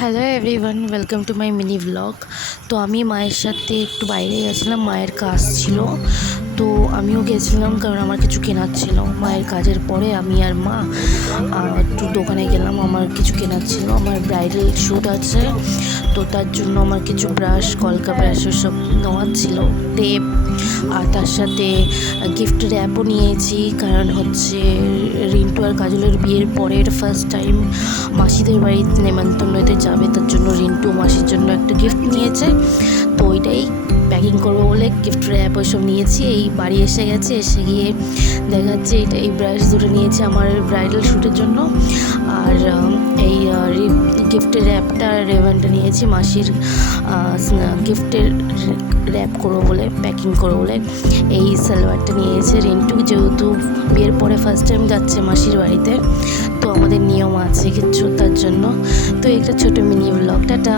Hello everyone, welcome to my mini blog. তো আমি মায়ের সাথে একটু বাইরে গেছিলাম, মায়ের কাজ ছিল। তো আমিও গেছিলাম কারণ আমার কিছু কেনার ছিল। মায়ের কাজের পরে আমি আর মা একটু দোকানে গেলাম, আমার কিছু কেনার ছিল। আমার ব্রাইডাল শ্যুট আছে, তো তার জন্য আমার কিছু ব্রাশ, কলকা ব্রাশ ওসব নেওয়ার ছিল, টেপ, আর তার সাথে গিফট র্যাপও নিয়েছি। কারণ হচ্ছে রিন্টু আর কাজলের বিয়ের পরের ফার্স্ট টাইম মাসিদের বাড়িতে নেমন্তন্নতে যাবে, তার জন্য রিন্টু মাসির জন্য একটা গিফট নিয়েছে। তো ওইটাই প্যাকিং করবো বলে গিফট র্যাপ ওইসব নিয়েছি। এই বাড়ি এসে গিয়ে দেখাচ্ছে এই ব্রাশ দুটো নিয়েছি আমার ব্রাইডাল শ্যুটের জন্য। আর এই গিফটের র্যাপটা রেভানটা নিয়েছি মাসির গিফটের র্যাপ করবো বলে, প্যাকিং করবো বলে। এই সালোয়ারটা নিয়েছে রিন্টু, যেহেতু বিয়ের পরে ফার্স্ট টাইম যাচ্ছে মাসির বাড়িতে, তো আমাদের নিয়ম আছে কিছু, তার জন্য। তো একটা ছোটো মিনি ব্লগ, টাটা।